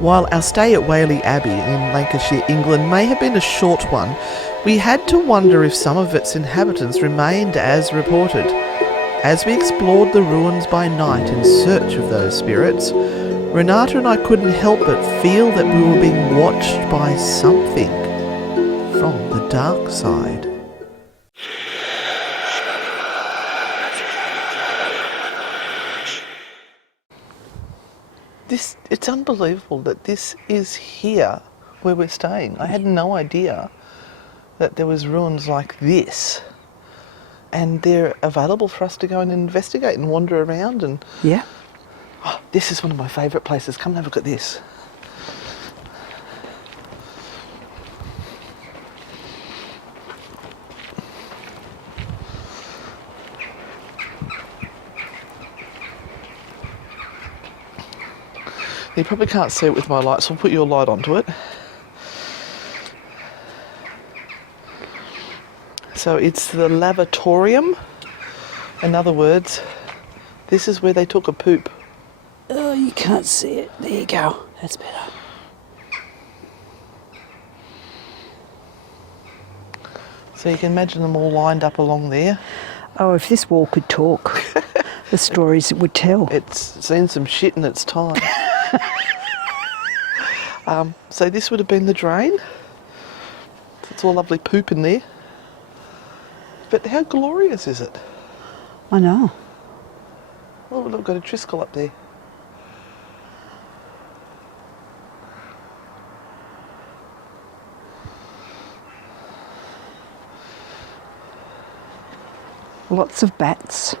While our stay at Whalley Abbey in Lancashire, England may have been a short one, we had to wonder if some of its inhabitants remained as reported. As we explored the ruins by night in search of those spirits, Renata and I couldn't help but feel that we were being watched by something from the dark side. It's unbelievable that this is here where we're staying. I had no idea that there was ruins like this, and they're available for us to go and investigate and wander around. And Yeah. oh, this is one of my favourite places. Come and have a look at this. You probably can't see it with my light, so I'll put your light onto it. So it's the lavatorium. In other words, this is where they took a poop. Oh, you can't see it. There you go. That's better. So you can imagine them all lined up along there. Oh, if this wall could talk, the stories it would tell. It's seen some shit in its time. So this would have been the drain. It's all lovely poop in there. But how glorious is it? I know. Oh, look, we've got a triskel up there. Lots of bats.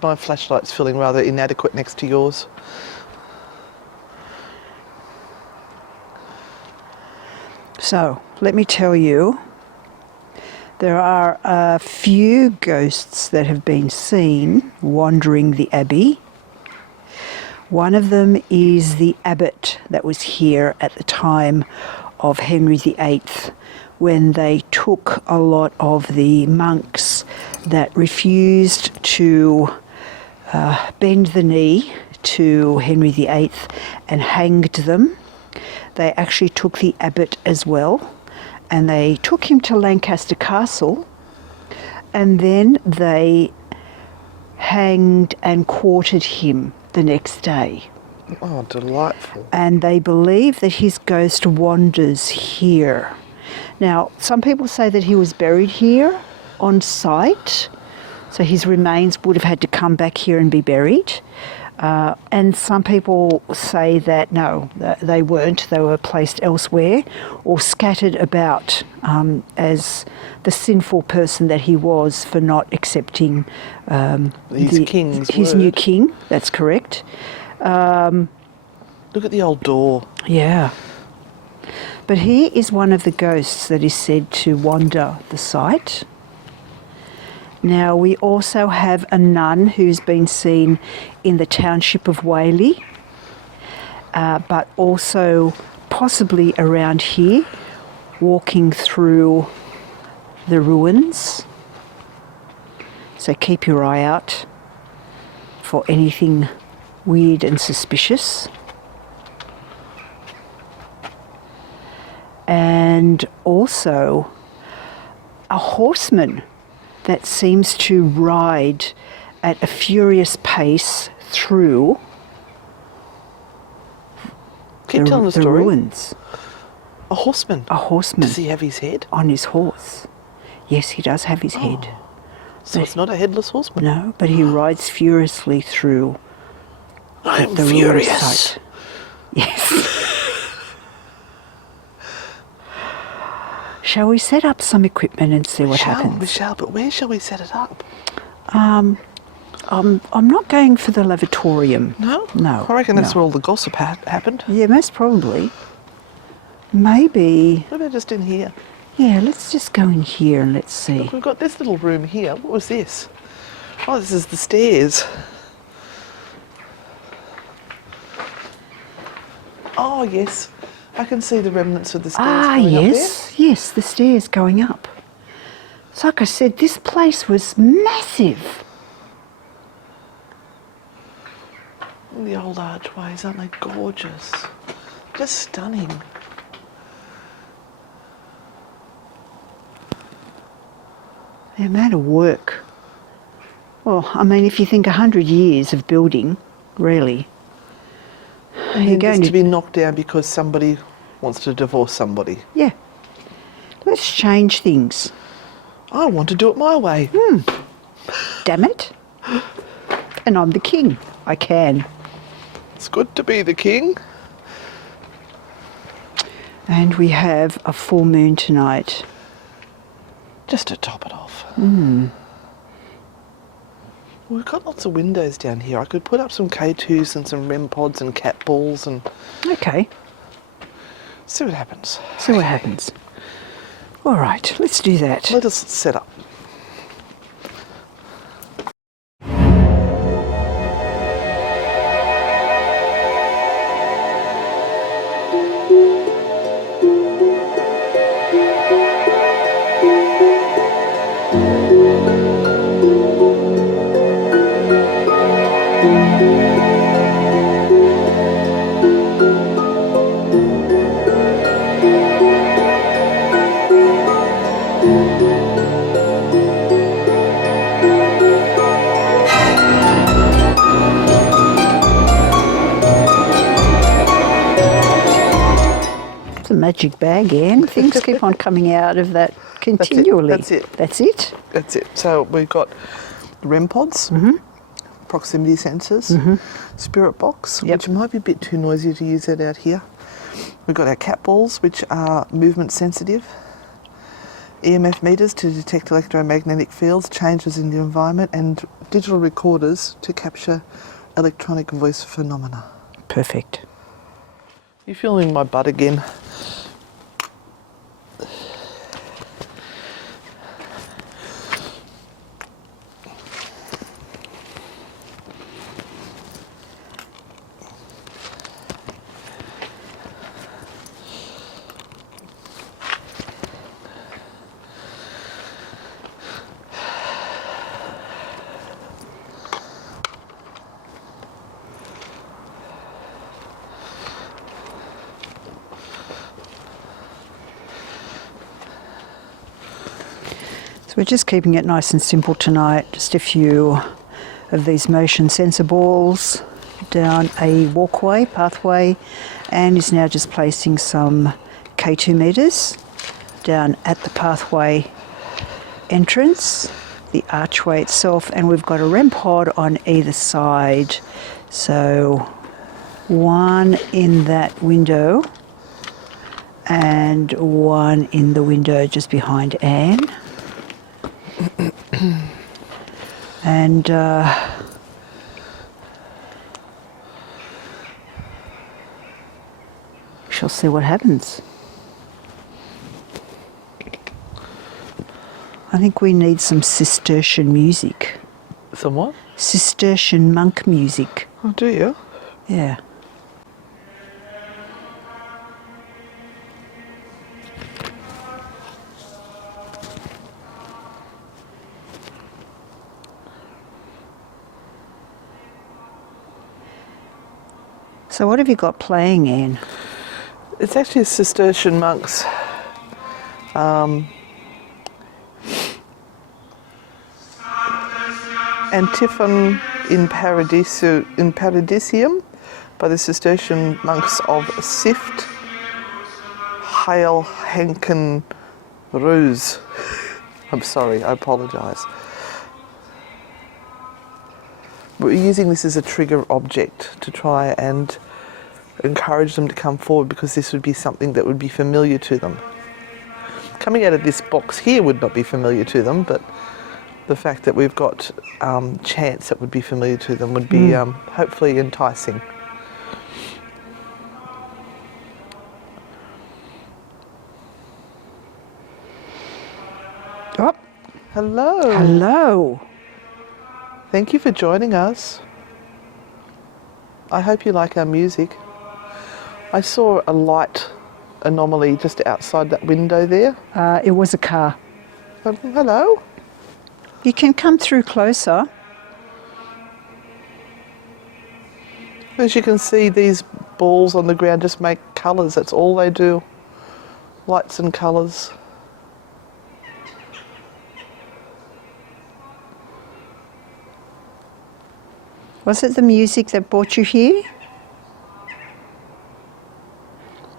My flashlight's feeling rather inadequate next to yours. So, let me tell you, there are a few ghosts that have been seen wandering the Abbey. One of them is the Abbot that was here at the time of Henry VIII, when they took a lot of the monks that refused to bend the knee to Henry VIII and hanged them. They actually took the Abbot as well, and they took him to Lancaster Castle, and then they hanged and quartered him the next day. Oh, delightful. And they believe that his ghost wanders here. Now, some people say that he was buried here on site, so his remains would have had to come back here and be buried. And some people say that no, they weren't. They were placed elsewhere or scattered about as the sinful person that he was for not accepting his new king. That's correct. Look at the old door. Yeah. But he is one of the ghosts that is said to wander the site. Now, we also have a nun who's been seen in the township of Whalley, but also possibly around here, walking through the ruins. So keep your eye out for anything weird and suspicious. And also a horseman that seems to ride at a furious pace through the ruins. A horseman? A horseman. Does he have his head? On his horse. Yes, he does have his head. So it's not a headless horseman? No, but he rides furiously through I'm the furious. ruins site. Yes. Shall we set up some equipment and see what happens? We shall, but where shall we set it up? I'm not going for the lavatorium. No? No. I reckon that's where all the gossip happened. Yeah, most probably. Maybe. What about just in here? Yeah, let's just go in here and let's see. Look, we've got this little room here. What was this? Oh, this is the stairs. Oh, yes. I can see the remnants of the stairs going up there. Yes, the stairs going up. It's like I said, this place was massive. The old archways, aren't they gorgeous? Just stunning. The amount of work. Well, I mean, if you think 100 years of building, really, And you're then going just to to... be knocked down because somebody wants to divorce somebody. Yeah. Let's change things. I want to do it my way. Damn it. And I'm the king. I can. It's good to be the king. And we have a full moon tonight. Just to top it off. We've got lots of windows down here. I could put up some K2s and some REM pods and cat balls and Okay. see what happens. See what happens. All right, let's do that. Let us set up. It's a magic bag, Anne. Things keep on coming out of that continually. That's it. That's it? That's it. So we've got REM pods, proximity sensors, spirit box, Yep. which might be a bit too noisy to use it out here. We've got our cat balls, which are movement sensitive, EMF meters to detect electromagnetic fields, changes in the environment, and digital recorders to capture electronic voice phenomena. Perfect. You feeling my butt again? So we're just keeping it nice and simple tonight. Just a few of these motion sensor balls down a walkway, pathway, and is now just placing some K2 meters down at the pathway entrance, the archway itself, and we've got a REM pod on either side. So one in that window and one in the window just behind Anne. And shall see what happens. I think we need some Cistercian music. Some what? Cistercian monk music. Oh, do you? Yeah. So what have you got playing, Anne? It's actually Cistercian monks. Antiphon in Paradisium by the Cistercian monks of Sift, Heil, Henken, Ruse. I'm sorry, I apologise. We're using this as a trigger object to try and encourage them to come forward, because this would be something that would be familiar to them. Coming out of this box here would not be familiar to them, but the fact that we've got chants that would be familiar to them would be hopefully enticing. Oh, Hello. hello. Thank you for joining us. I hope you like our music. I saw a light anomaly just outside that window there. It was a car. Hello? You can come through closer. As you can see, these balls on the ground just make colours. That's all they do. Lights and colours. Was it the music that brought you here?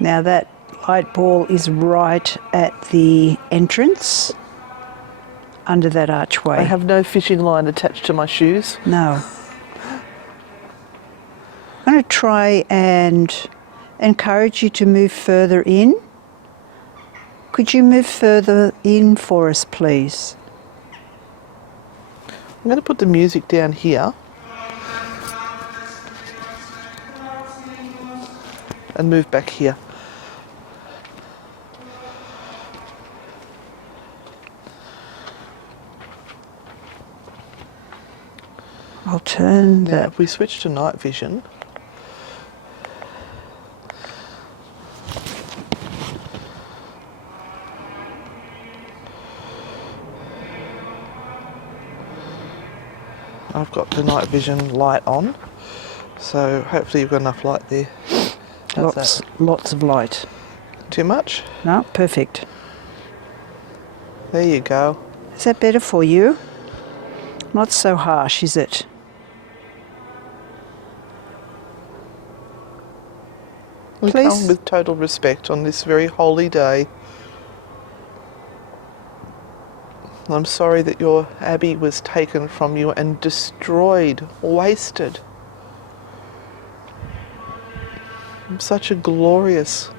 Now that light ball is right at the entrance, under that archway. I have no fishing line attached to my shoes. No. I'm going to try and encourage you to move further in. Could you move further in for us, please? I'm going to put the music down here. And move back here. I'll turn Now, that. if we switch to night vision, I've got the night vision light on, so hopefully you've got enough light there. How's that? Lots of light. Too much? No, perfect. There you go. Is that better for you? Not so harsh, is it? We Please. come with total respect on this very holy day. I'm sorry that your abbey was taken from you and destroyed, wasted. Such a glorious,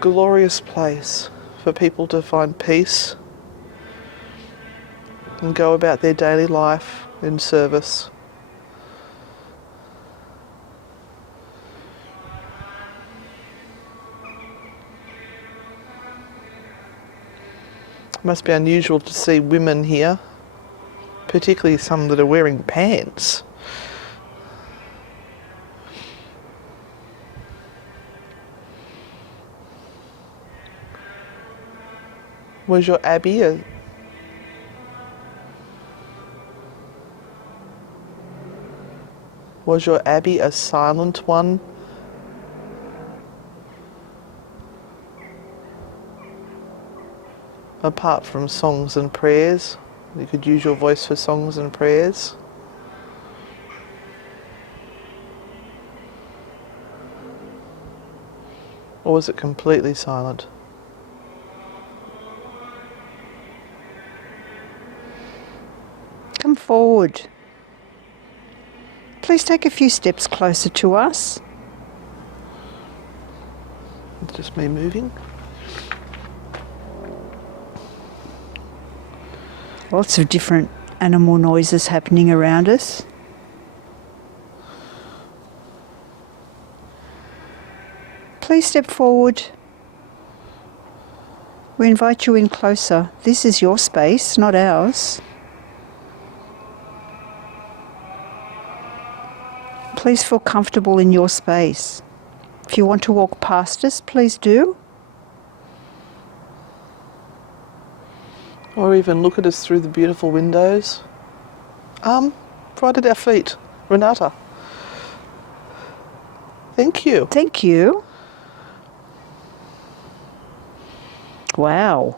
glorious place for people to find peace and go about their daily life in service. It must be unusual to see women here, particularly some that are wearing pants. Was your abbey a silent one? Apart from songs and prayers, you could use your voice for songs and prayers. Or was it completely silent? Come forward. Please take a few steps closer to us. It's just me moving. Lots of different animal noises happening around us. Please step forward. We invite you in closer. This is your space, not ours. Please feel comfortable in your space. If you want to walk past us, please do. Or even look at us through the beautiful windows. Right at our feet. Renata. Thank you. Thank you. Wow.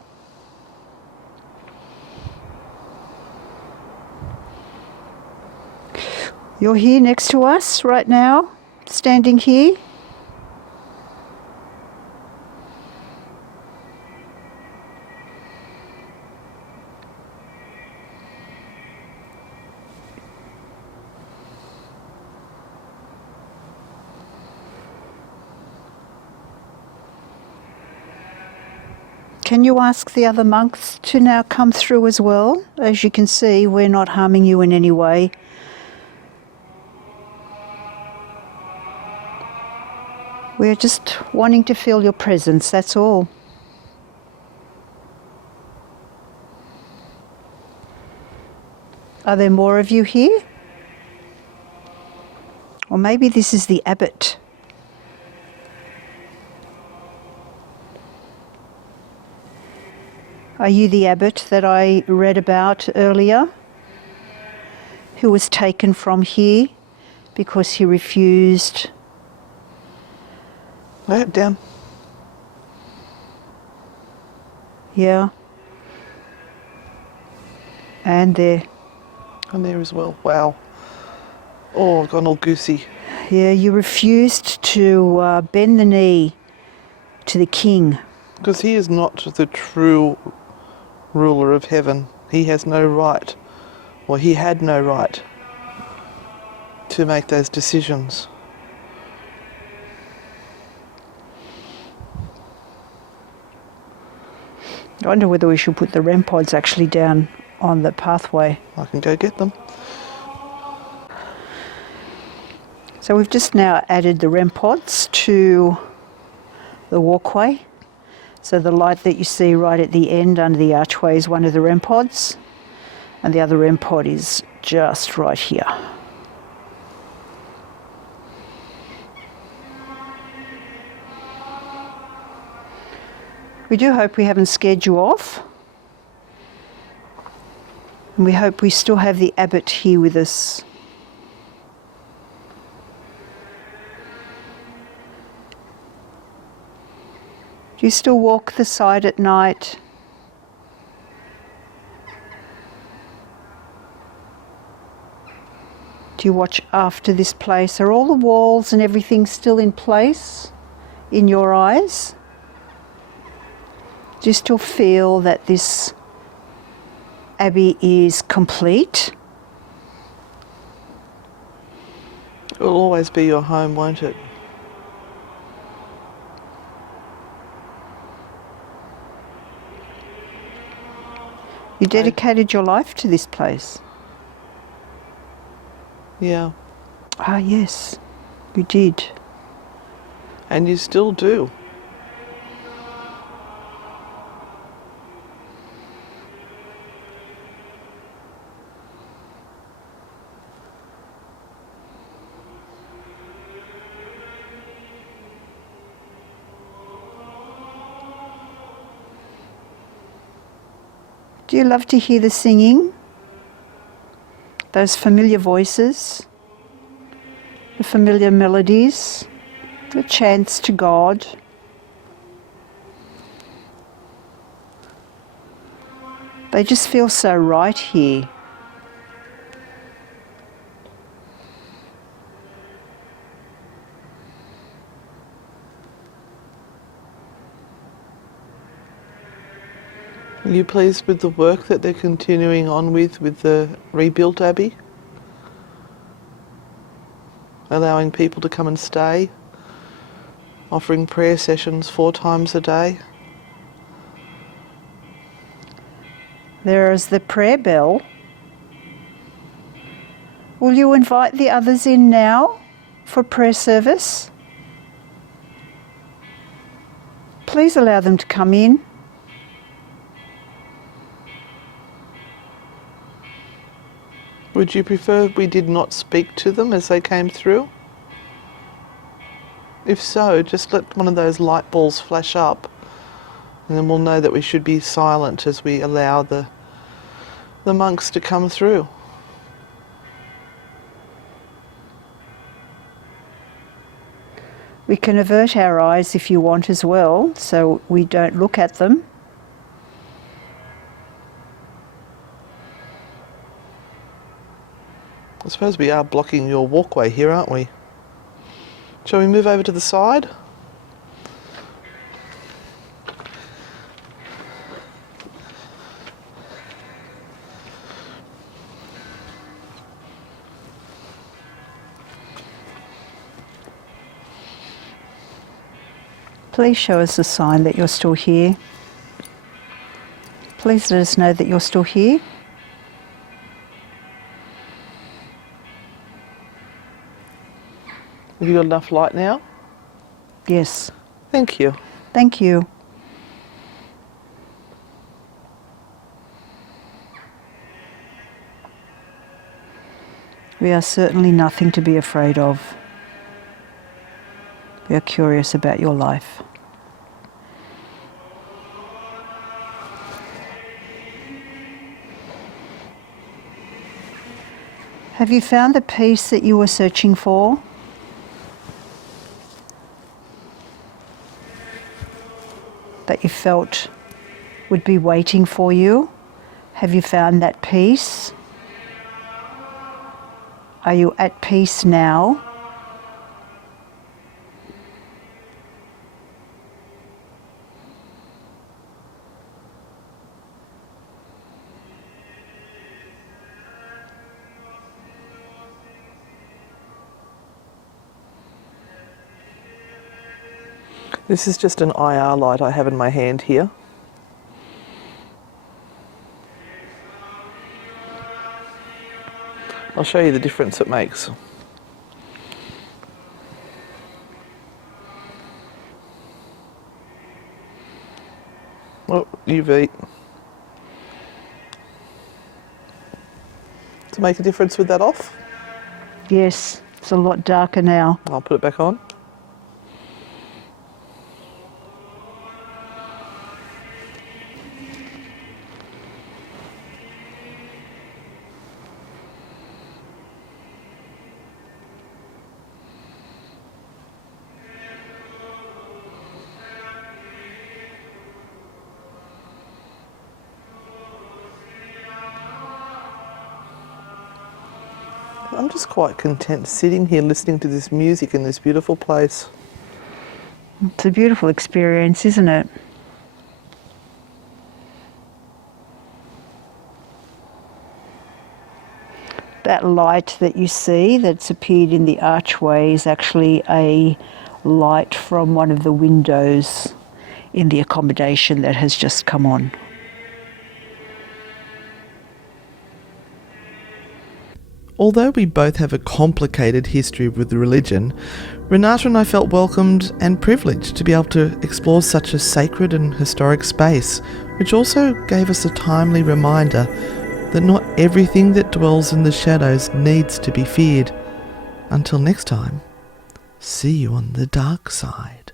You're here next to us right now, standing here. Can you ask the other monks to now come through as well? As you can see, we're not harming you in any way. We're just wanting to feel your presence, that's all. Are there more of you here? Or maybe this is the Abbot. Are you the abbot that I read about earlier, who was taken from here because he refused? Lay it down. Yeah. And there. And there as well. Wow. Oh, I've gone all goosey. Yeah, you refused to bend the knee to the king. Because he is not the true ruler of heaven. He has no right, or he had no right, to make those decisions. I wonder whether we should put the REM pods actually down on the pathway. I can go get them. So we've just now added the REM pods to the walkway. So the light that you see right at the end under the archway is one of the REM pods, and the other REM pod is just right here. We do hope we haven't scared you off. And we hope we still have the Abbot here with us. Do you still walk the side at night? Do you watch after this place? Are all the walls and everything still in place in your eyes? Do you still feel that this abbey is complete? It will always be your home, won't it? You dedicated your life to this place. Yeah. Ah, yes, you did. And you still do. Do you love to hear the singing? Those familiar voices, the familiar melodies, the chants to God. They just feel so right here. Are you pleased with the work that they're continuing on with the rebuilt abbey? Allowing people to come and stay, offering prayer sessions 4 times a day. There is the prayer bell. Will you invite the others in now for prayer service? Please allow them to come in. Would you prefer we did not speak to them as they came through? If so, just let one of those light balls flash up, and then we'll know that we should be silent as we allow the monks to come through. We can avert our eyes if you want as well, so we don't look at them. I suppose we are blocking your walkway here, aren't we? Shall we move over to the side? Please show us a sign that you're still here. Please let us know that you're still here. Have you got enough light now? Yes. Thank you. Thank you. We are certainly nothing to be afraid of. We are curious about your life. Have you found the peace that you were searching for? That you felt would be waiting for you? Have you found that peace? Are you at peace now? This is just an IR light I have in my hand here. I'll show you the difference it makes. Oh, UV. To make a difference with that off? Yes, it's a lot darker now. I'll put it back on. I'm just quite content sitting here listening to this music in this beautiful place. It's a beautiful experience, isn't it? That light that you see that's appeared in the archway is actually a light from one of the windows in the accommodation that has just come on. Although we both have a complicated history with religion, Renata and I felt welcomed and privileged to be able to explore such a sacred and historic space, which also gave us a timely reminder that not everything that dwells in the shadows needs to be feared. Until next time, see you on the dark side.